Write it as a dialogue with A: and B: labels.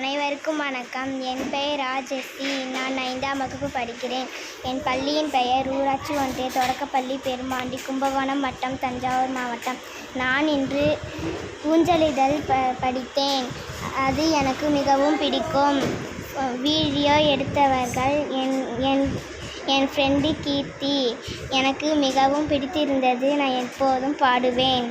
A: அனைவருக்கும் வணக்கம். என் பெயர் ராஜஸ்ரீ. நான் ஐந்தாம் வகுப்பு படிக்கிறேன். என் பள்ளியின் பெயர் ஊராட்சி ஒன்றிய தொடக்கப்பள்ளி பெருமாண்டி கும்பகோணம் வட்டம் தஞ்சாவூர் மாவட்டம். நான் இன்று ஊஞ்சலிதழ் ப படித்தேன். அது எனக்கு மிகவும் பிடிக்கும். வீடியோ எடுத்தவர்கள் என் என் என் ஃப்ரெண்டு கீர்த்தி. எனக்கு மிகவும் பிடித்திருந்தது நான் எப்போதும் பாடுவேன்.